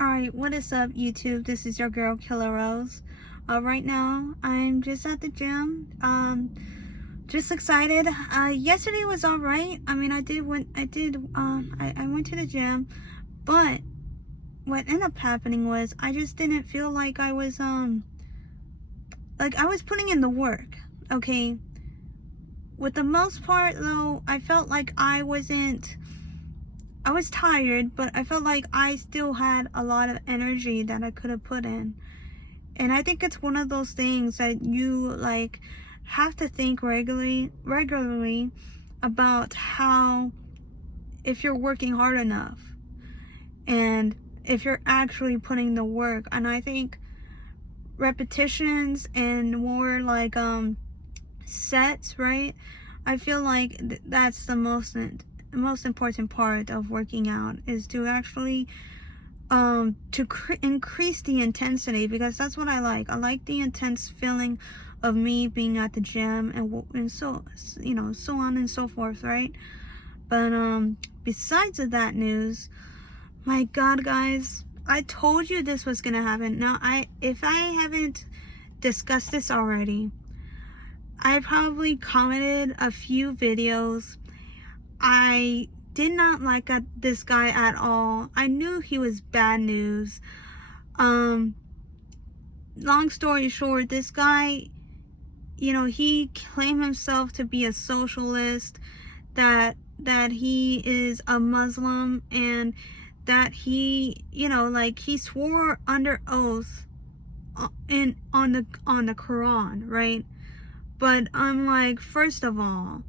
Alright, what is up YouTube? This is your girl Killer Rose. Right now I'm just at the gym. Just excited. Yesterday was alright. I mean, I went to the gym, but what ended up happening was I just didn't feel like I was putting in the work. Okay. With the most part though, I felt like I was tired, but I felt like I still had a lot of energy that I could have put in. And I think it's one of those things that you have to think regularly about how, if you're working hard enough and if you're actually putting the work. And I think repetitions and more sets, right? I feel like that's the most important part of working out, is to actually increase the intensity, because that's what I like. I like the intense feeling of me being at the gym and so on and so forth, right? But besides of that news, my God, guys, I told you this was gonna happen. Now, if I haven't discussed this already, I probably commented a few videos. I did not like this guy at all. I knew he was bad news. Long story short, this guy, he claimed himself to be a socialist, that he is a Muslim, and that he, he swore under oath on the Quran, right? But I'm like, first of all,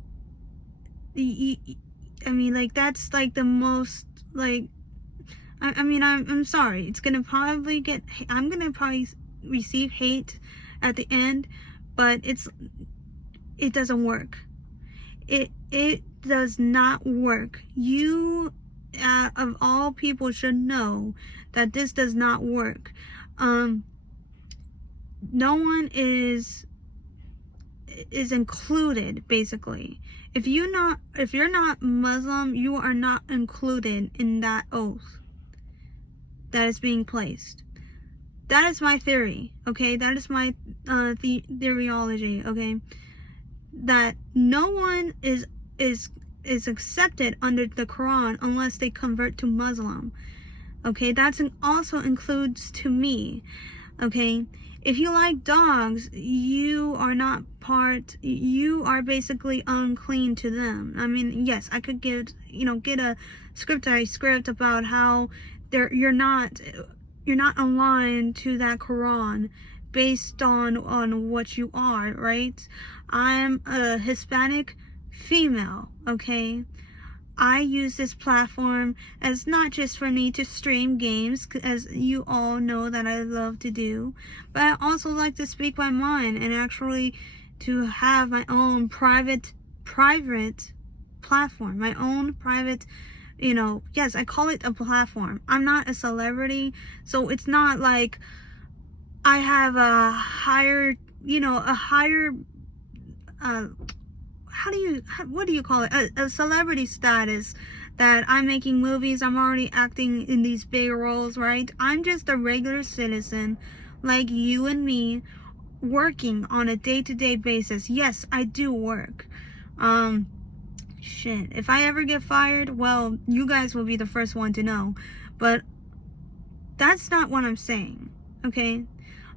that's the most, I'm sorry. It's gonna probably I'm gonna probably receive hate at the end, but it doesn't work. It does not work. You, of all people, should know that this does not work. No one is included, basically. If you're not Muslim, you are not included in that oath that is being placed. That is my theory, okay? That is my theoryology, okay? That no one is accepted under the Quran unless they convert to Muslim, okay? That also includes to me, okay? If you like dogs, you are basically unclean to them. I mean, yes, I could get a script about how you're not aligned to that Quran based on what you are, right? I'm a Hispanic female, okay? I use this platform as not just for me to stream games, as you all know that I love to do, but I also like to speak my mind and actually to have my own private platform, my own private, yes, I call it a platform. I'm not a celebrity, so it's not like I have a higher, what do you call it? A celebrity status, that I'm making movies, I'm already acting in these big roles, right? I'm just a regular citizen like you and me, working on a day-to-day basis. Yes, I do work. Shit, if I ever get fired, well, you guys will be the first one to know. But that's not what I'm saying, okay?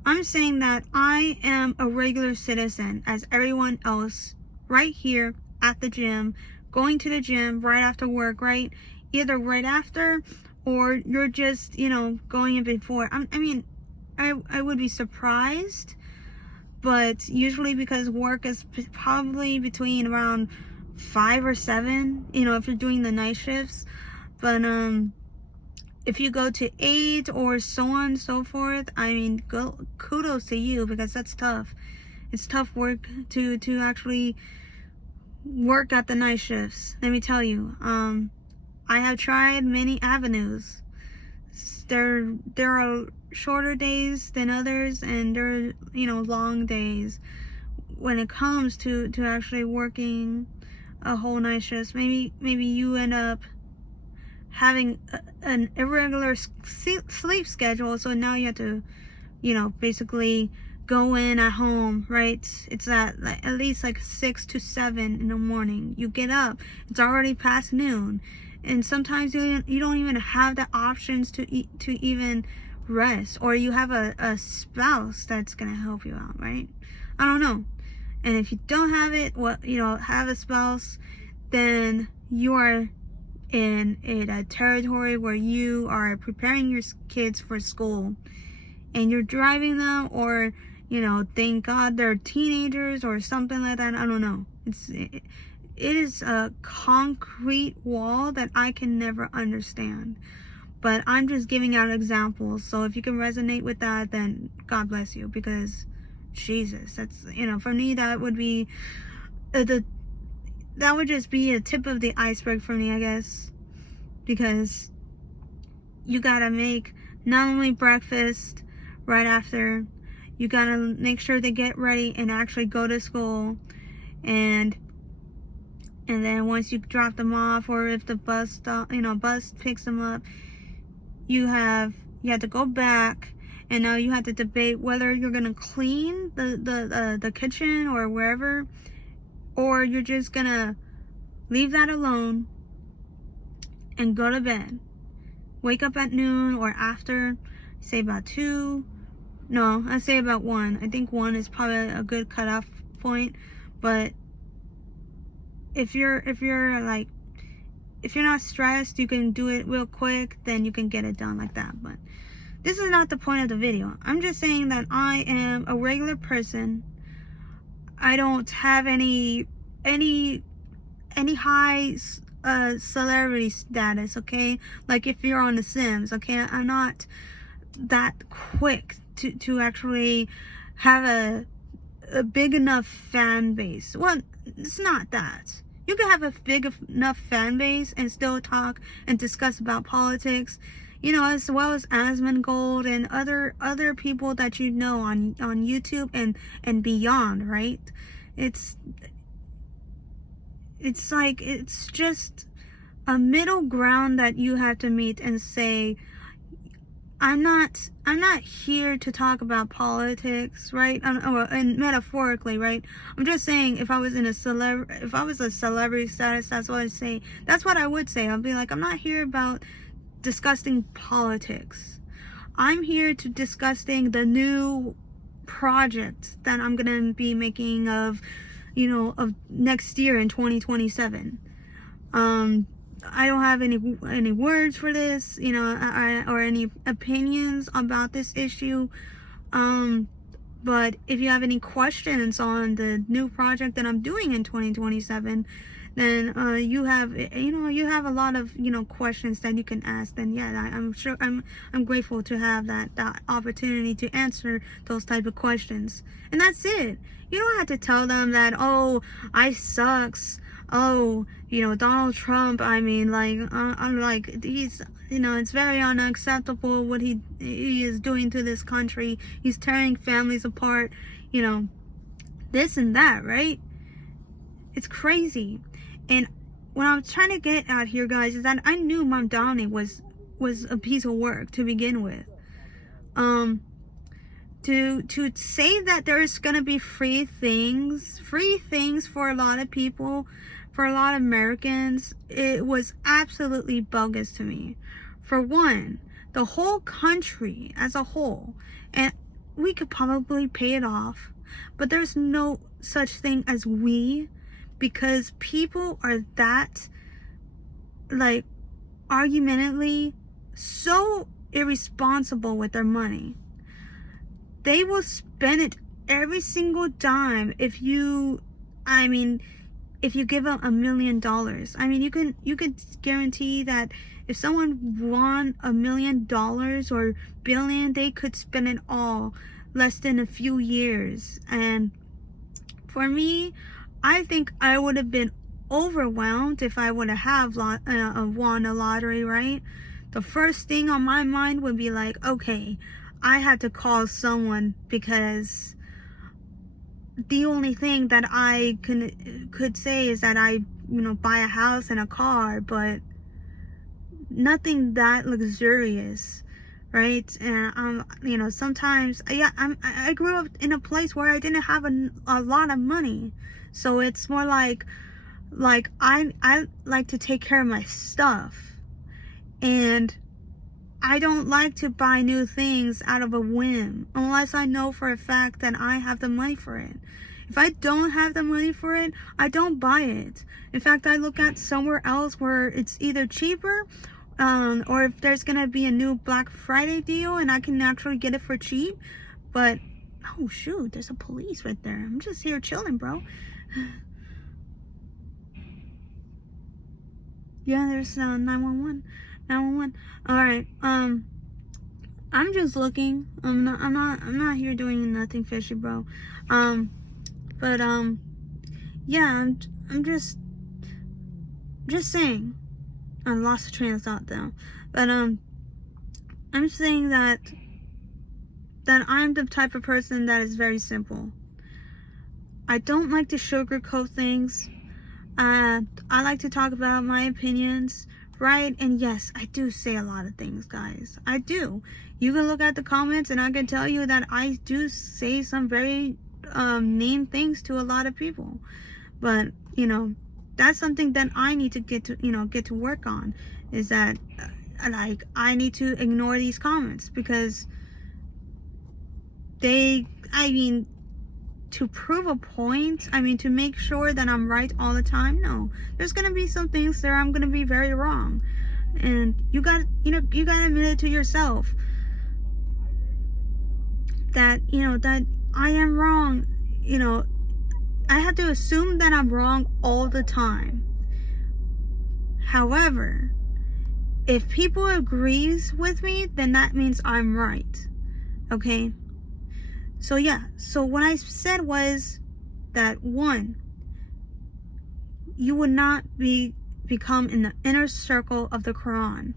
I'm saying that I am a regular citizen as everyone else, right here at the gym, going to the gym right after work, right? Either right after, or you're just, going in before. I would be surprised, but usually, because work is probably between around 5 or 7, if you're doing the night shifts. But if you go to 8 or so on and so forth, kudos to you, because that's tough. It's tough work to actually work at the night shifts. Let me tell you, I have tried many avenues. There are shorter days than others, and there are, long days when it comes to actually working a whole night shift. Maybe you end up having an irregular sleep schedule, so now you have to, basically go in at home, right? It's at least like 6 to 7 in the morning. You get up, it's already past noon, and sometimes you don't even have the options to even rest, or you have a spouse that's gonna help you out, right? I don't know. And if you don't have it, have a spouse, then you are in a territory where you are preparing your kids for school, and you're driving them, or thank God they're teenagers or something like that. I don't know. It is a concrete wall that I can never understand. But I'm just giving out examples. So if you can resonate with that, then God bless you, because Jesus, that's, for me, that would be that would just be a tip of the iceberg for me, I guess, because you gotta make not only breakfast right after, you gotta make sure they get ready and actually go to school, and then once you drop them off, or if the bus picks them up, you have to go back, and now you have to debate whether you're gonna clean the kitchen or wherever, or you're just gonna leave that alone and go to bed. Wake up at noon or after, say about 2. No, I say about 1. I think 1 is probably a good cutoff point. But if you're not stressed, you can do it real quick, then you can get it done like that. But this is not the point of the video. I'm just saying that I am a regular person. I don't have any high celebrity status, okay? Like if you're on The Sims, okay? I'm not that quick to actually have a big enough fan base. Well, it's not that. You can have a big enough fan base and still talk and discuss about politics, as well as Asmongold and other people that on YouTube and beyond, right? It's like, it's just a middle ground that you have to meet and say, I'm not here to talk about politics, right? And metaphorically, right? I'm just saying, if I was a celebrity status, that's what I'd say. That's what I would say. I'll be like, I'm not here about discussing politics. I'm here to discussing the new project that I'm gonna be making of next year in 2027. I don't have any words for this, or any opinions about this issue. But if you have any questions on the new project that I'm doing in 2027, then you have a lot of questions that you can ask. Then yeah, I'm sure I'm grateful to have that opportunity to answer those type of questions. And that's it. You don't have to tell them that, oh, I sucks. Oh, Donald Trump, I'm like, he's, it's very unacceptable what he is doing to this country. He's tearing families apart, this and that, right? It's crazy. And what I was trying to get at here, guys, is that I knew Mamdani was a piece of work to begin with. To say that there's gonna be free things for a lot of people, for a lot of Americans, it was absolutely bogus to me. For one, the whole country as a whole, and we could probably pay it off, but there's no such thing as we, because people are that, like, argumentatively so irresponsible with their money. They will spend it every single dime if you give them $1 million. You could guarantee that if someone won $1 million or billion, they could spend it all less than a few years. And for me, I think I would have been overwhelmed if I would have won a lottery, right? The first thing on my mind would be like, okay, I had to call someone, because the only thing that I could say is that I buy a house and a car, but nothing that luxurious, right? And you know, sometimes, yeah, I grew up in a place where I didn't have a lot of money, so it's more like I like to take care of my stuff, and I don't like to buy new things out of a whim unless I know for a fact that I have the money for it. If I don't have the money for it, I don't buy it. In fact, I look at somewhere else where it's either cheaper, or if there's gonna be a new Black Friday deal and I can actually get it for cheap. But oh shoot, there's a police right there. I'm just here chilling, bro. Yeah, there's 911. 911. All right. I'm just looking. I'm not here doing nothing fishy, bro. But yeah, I'm just saying. I lost the train of thought though. But I'm saying that I'm the type of person that is very simple. I don't like to sugarcoat things. I like to talk about my opinions, right? And yes, I do say a lot of things, guys. I do. You can look at the comments and I can tell you that I do say some very mean things to a lot of people. But, you know, that's something that I need to get to work on, is that like I need to ignore these comments, because to prove a point, to make sure that I'm right all the time, no. There's gonna be some things that I'm gonna be very wrong, and you gotta admit it to yourself that that I am wrong. I have to assume that I'm wrong all the time. However, if people agrees with me, then that means I'm right. Okay? So yeah, so what I said was that, one, you would not become in the inner circle of the Quran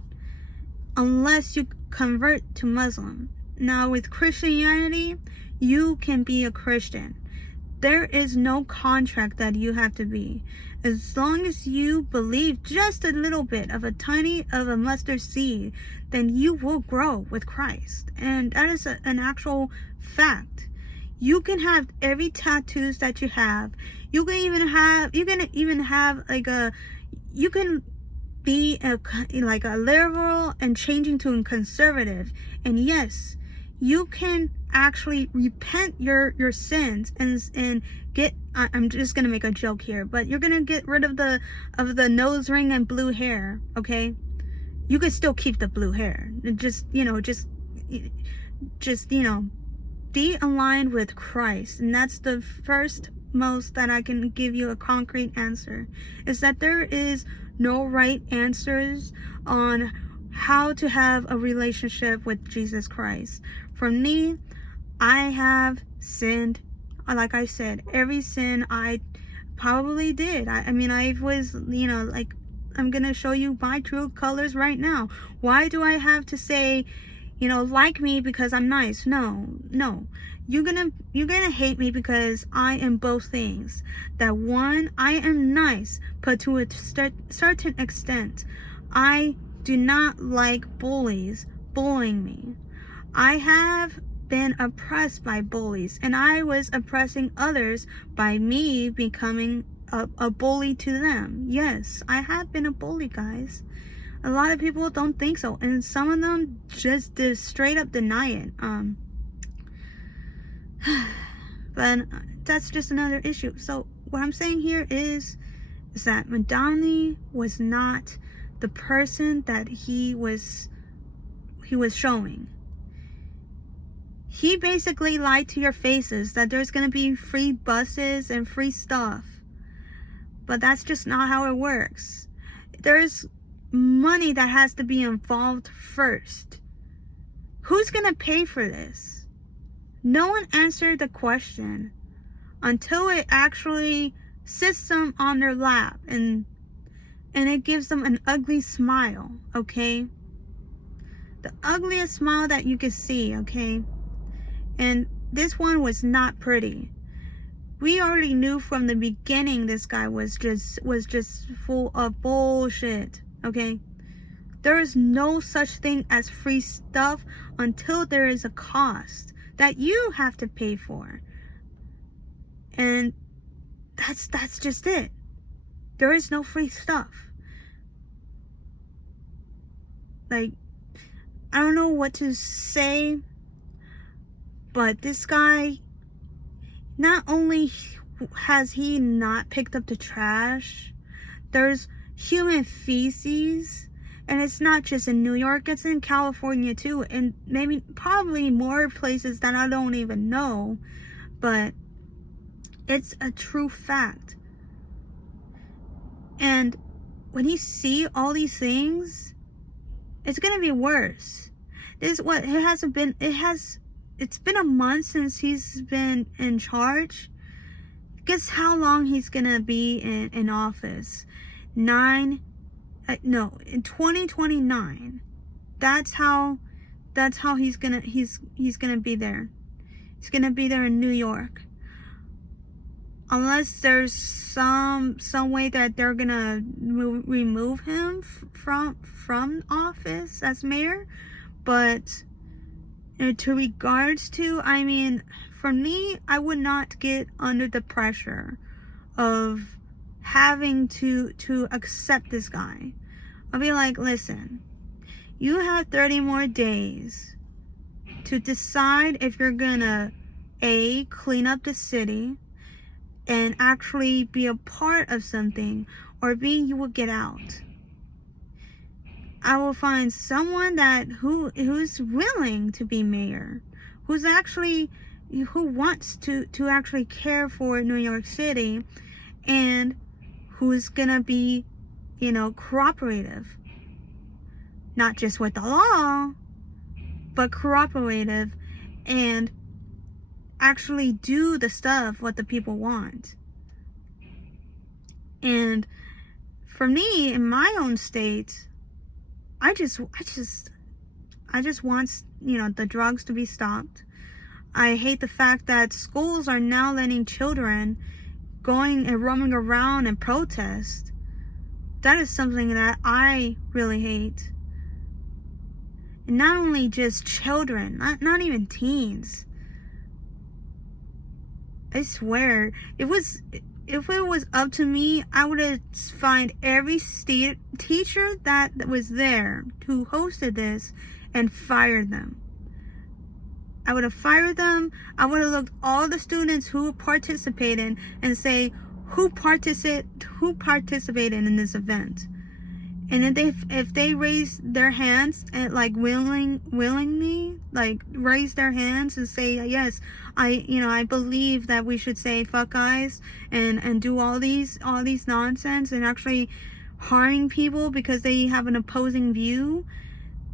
unless you convert to Muslim. Now with Christianity, you can be a Christian. There is no contract that you have to be. As long as you believe just a little bit of a mustard seed, then you will grow with Christ. And that is an actual fact. You can have every tattoos that you have. You can even have you can be like a liberal and changing to a conservative. And yes, you can actually repent your sins and get, I'm just gonna make a joke here, but you're gonna get rid of the nose ring and blue hair. Okay, you could still keep the blue hair, just be aligned with Christ. And that's the first most that I can give you a concrete answer, is that there is no right answers on how to have a relationship with Jesus Christ. For me, I have sinned. Like I said, every sin I probably did. I was, like, I'm gonna show you my true colors right now. Why do I have to say, like me because I'm nice? No. You're gonna hate me because I am both things. That one, I am nice, but to a certain extent. I do not like bullies bullying me. I have been oppressed by bullies, and I was oppressing others by me becoming a bully to them. Yes, I have been a bully, guys. A lot of people don't think so, and some of them just straight up deny it. But that's just another issue. So what I'm saying here is that Madani was not the person that he was showing. He basically lied to your faces that there's going to be free buses and free stuff. But that's just not how it works. There's money that has to be involved first. Who's going to pay for this? No one answered the question until it actually sits them on their lap and it gives them an ugly smile, okay? The ugliest smile that you could see, okay? And this one was not pretty. We already knew from the beginning this guy was just full of bullshit, okay? There is no such thing as free stuff until there is a cost that you have to pay for. And that's just it. There is no free stuff. Like, I don't know what to say, but this guy, not only has he not picked up the trash, there's human feces, and it's not just in New York, it's in California too, and maybe probably more places that I don't even know, but it's a true fact. And when you see all these things, it's gonna be worse. It's been a month since he's been in charge. Guess how long he's gonna be in office? In 2029. That's how he's gonna be there. He's gonna be there in New York. Unless there's some way that they're gonna remove him from office as mayor. But to regards to, I mean, for me, I would not get under the pressure of having to accept this guy. I'll be like, listen, you have 30 more days to decide if you're gonna A, clean up the city and actually be a part of something, or B, you will get out. I will find someone who's willing to be mayor, who wants to actually care for New York City, and who's gonna be, cooperative. Not just with the law, but cooperative and actually do the stuff what the people want. And for me, in my own state, I just want, the drugs to be stopped. I hate the fact that schools are now letting children going and roaming around and protest. That is something that I really hate. And not only just children, not even teens. I swear, if it was up to me, I would have find every teacher that was there who hosted this and fired them. I would have fired them. I would have looked all the students who participated and say who participated in this event. And if they raise their hands and willingly raise their hands and say, yes, I believe that we should say fuck guys and do all these nonsense and actually harming people because they have an opposing view,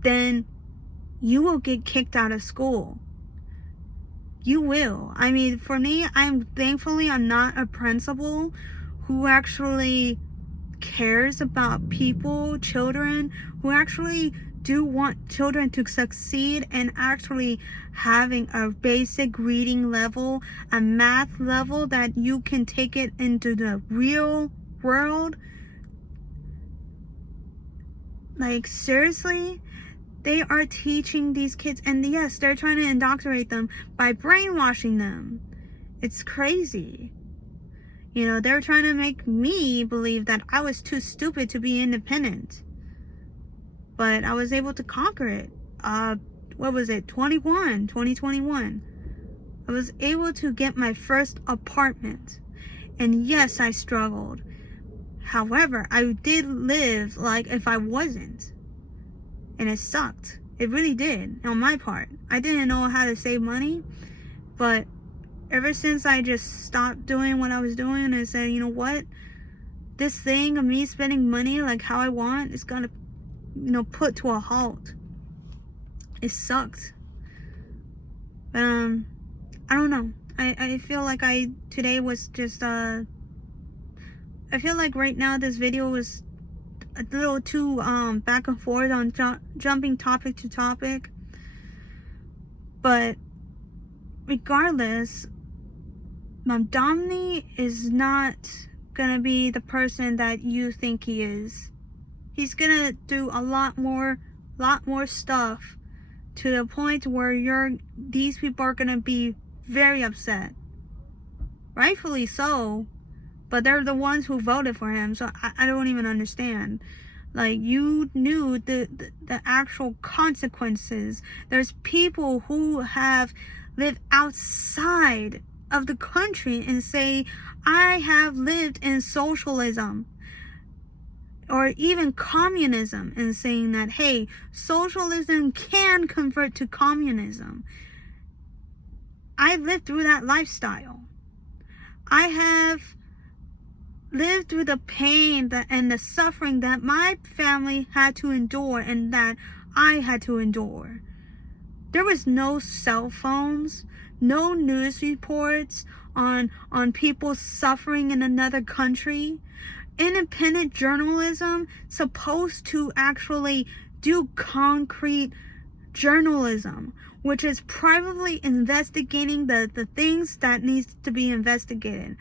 then you will get kicked out of school. You will. I mean, for me, I'm not a principal who actually cares about people, children, who actually do want children to succeed and actually having a basic reading level, a math level that you can take it into the real world. Like, seriously? They are teaching these kids, and yes, they're trying to indoctrinate them by brainwashing them. It's crazy. They're trying to make me believe that I was too stupid to be independent. But I was able to conquer it. 2021. I was able to get my first apartment. And yes, I struggled. However, I did live like if I wasn't. And it sucked. It really did, on my part. I didn't know how to save money, but ever since I just stopped doing what I was doing and said, you know what? This thing of me spending money like how I want is gonna, put to a halt. It sucked. I don't know. I feel like today was just, I feel like right now this video was a little too back and forth on jumping topic to topic. But regardless, Dominic is not gonna be the person that you think he is. He's gonna do a lot more stuff to the point where these people are gonna be very upset. Rightfully so, but they're the ones who voted for him, so I don't even understand. Like, you knew the actual consequences. There's people who have lived outside of the country and say, I have lived in socialism or even communism, and saying that, hey, socialism can convert to communism. I lived through that lifestyle. I have lived through the pain and the suffering that my family had to endure and that I had to endure. There was no cell phones, no news reports on people suffering in another country. Independent journalism supposed to actually do concrete journalism, which is privately investigating the things that needs to be investigated.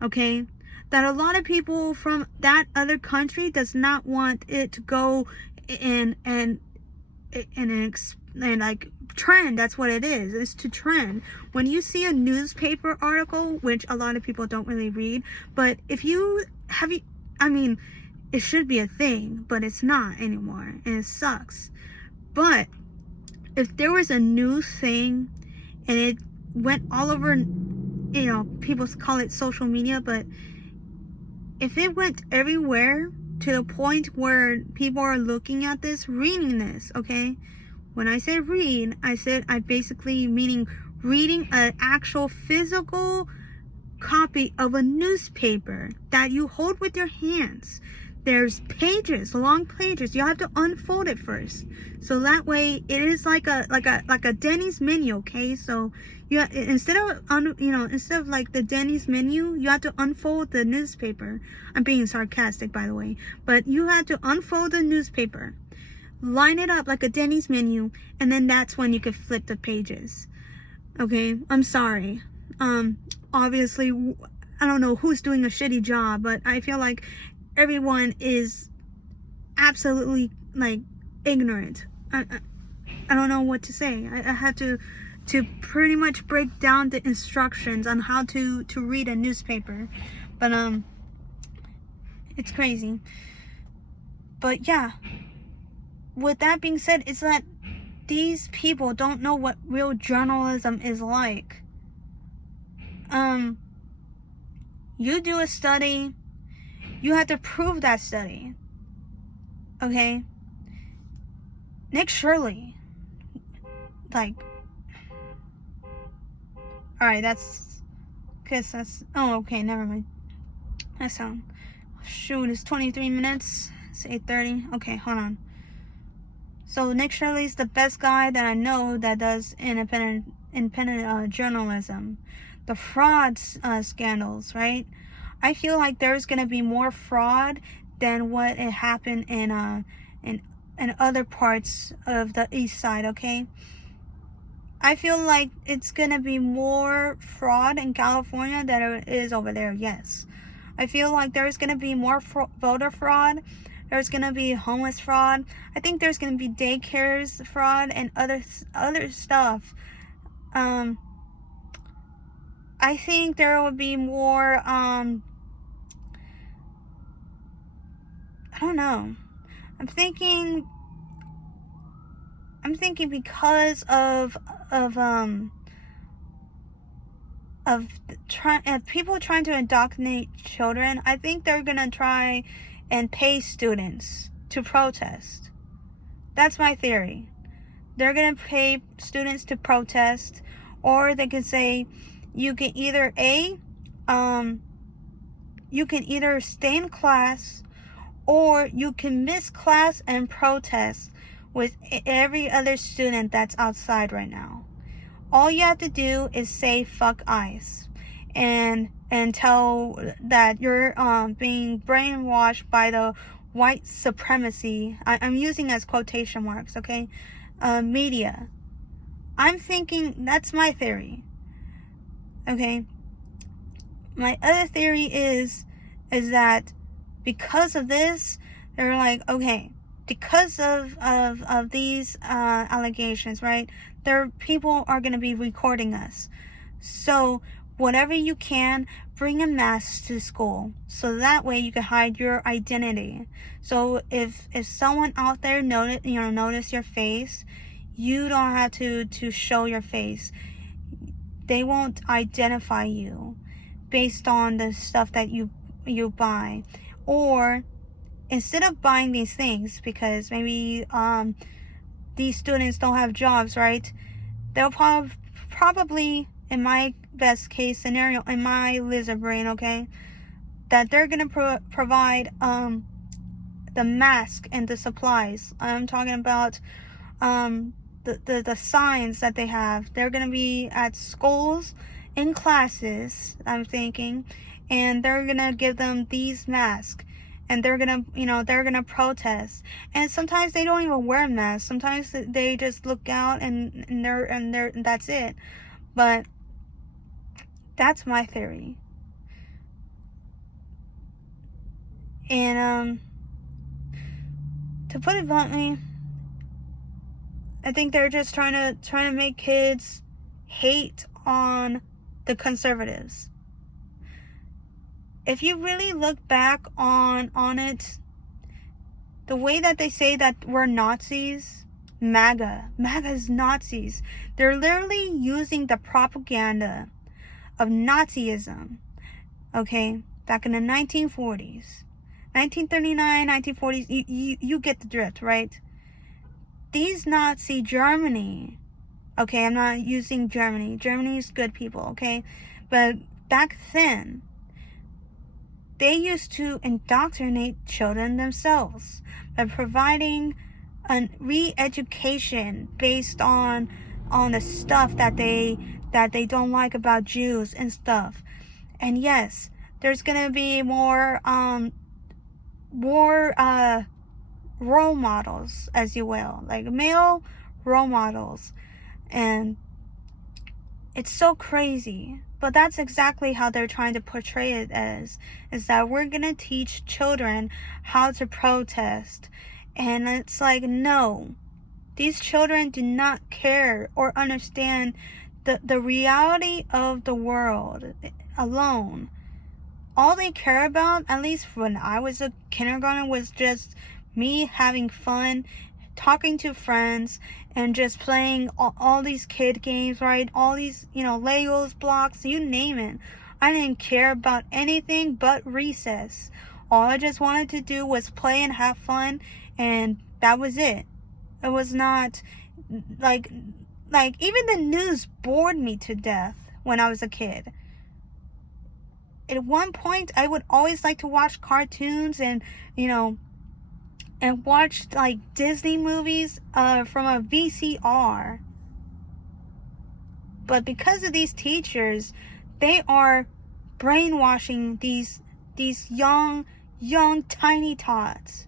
Okay? That a lot of people from that other country does not want it to go and like trend. That's what it is. It's to trend. When you see a newspaper article, which a lot of people don't really read, but if you have, I mean, it should be a thing, but it's not anymore, and it sucks. But if there was a new thing and it went all over, people call it social media, but if it went everywhere to the point where people are looking at this, reading this, okay? When I say read, I basically meaning reading an actual physical copy of a newspaper that you hold with your hands. There's pages, long pages. You have to unfold it first, so that way it is like a Denny's menu. Okay, so instead of like the Denny's menu, you have to unfold the newspaper. I'm being sarcastic, by the way, but you have to unfold the newspaper, line it up like a Denny's menu, and then that's when you can flip the pages. Okay, I'm sorry. Obviously, I don't know who's doing a shitty job, but I feel like everyone is absolutely like ignorant. I don't know what to say. I had to pretty much break down the instructions on how to read a newspaper, but it's crazy. But yeah, with that being said, it's that these people don't know what real journalism is like. You do a study, you have to prove that study. Okay? Nick Shirley. Like, alright, oh, okay, never mind. Shoot, it's 23 minutes. It's 8:30. Okay, hold on. So Nick Shirley's the best guy that I know that does independent journalism. The fraud scandals, right? I feel like there's gonna be more fraud than what it happened in other parts of the east side. Okay, I feel like it's gonna be more fraud in California than it is over there. Yes, I feel like there's gonna be more voter fraud. There's gonna be homeless fraud. I think there's gonna be daycares fraud and other stuff. I think there will be more, I don't know. I'm thinking because of people trying to indoctrinate children. I think they're gonna try and pay students to protest. That's my theory. They're gonna pay students to protest, or they can say, you can either you can either stay in class, or you can miss class and protest with every other student that's outside right now. All you have to do is say fuck ICE and tell that you're being brainwashed by the white supremacy. I'm using as quotation marks, okay? Media. I'm thinking that's my theory. Okay, my other theory is that because of this, They're like, okay, because of these allegations, right? People are gonna be recording us. So whatever you can, bring a mask to school, so that way you can hide your identity. So if someone out there notice your face, you don't have to show your face. They won't identify you based on the stuff that you buy. Or instead of buying these things, because maybe these students don't have jobs, right? They'll probably, in my best case scenario, in my lizard brain, okay, that they're gonna provide the mask and the supplies. I'm talking about the signs that they have. They're gonna be at schools, in classes, I'm thinking, and they're gonna give them these masks, and they're gonna protest. And sometimes they don't even wear masks. Sometimes they just look out and that's it. But that's my theory. And to put it bluntly, I think they're just trying to make kids hate on the conservatives. If you really look back on it, the way that they say that we're Nazis, MAGA is Nazis. They're literally using the propaganda of Nazism, okay, back in the 1940s, 1939, 1940s. You get the drift, right? These Nazi Germany, okay, I'm not using Germany. Germany is good people, okay? But back then, they used to indoctrinate children themselves by providing a re-education based on the stuff that they don't like about Jews and stuff. And yes, there's gonna be more role models, as you will, like male role models. And it's so crazy, but that's exactly how they're trying to portray it as, is that we're gonna teach children how to protest. And it's like, no, these children do not care or understand the reality of the world alone. All they care about, at least when I was a kindergarten, was just me having fun, talking to friends, and just playing all these kid games, right? All these, Legos, blocks, you name it. I didn't care about anything but recess. All I just wanted to do was play and have fun, and that was it. It was not like even the news bored me to death when I was a kid. At one point, I would always like to watch cartoons and watch like Disney movies from a VCR. But because of these teachers, they are brainwashing these young tiny tots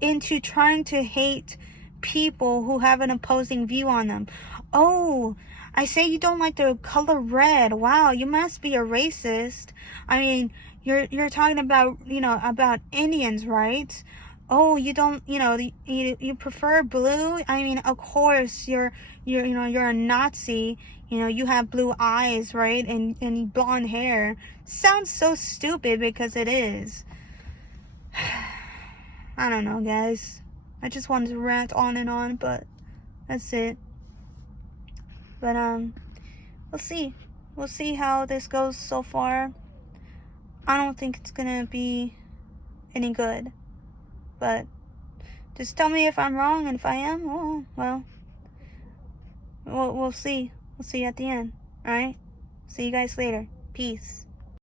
into trying to hate people who have an opposing view on them. Oh, I say you don't like the color red. Wow, you must be a racist. I mean, you're talking about, about Indians, right? Oh, you don't, you prefer blue? I mean, of course, you're a Nazi. You have blue eyes, right? And blonde hair. Sounds so stupid because it is. I don't know, guys. I just wanted to rant on and on, but that's it. But we'll see. We'll see how this goes so far. I don't think it's gonna be any good. But just tell me if I'm wrong, and if I am, oh, well, we'll see. We'll see at the end. Alright? See you guys later. Peace.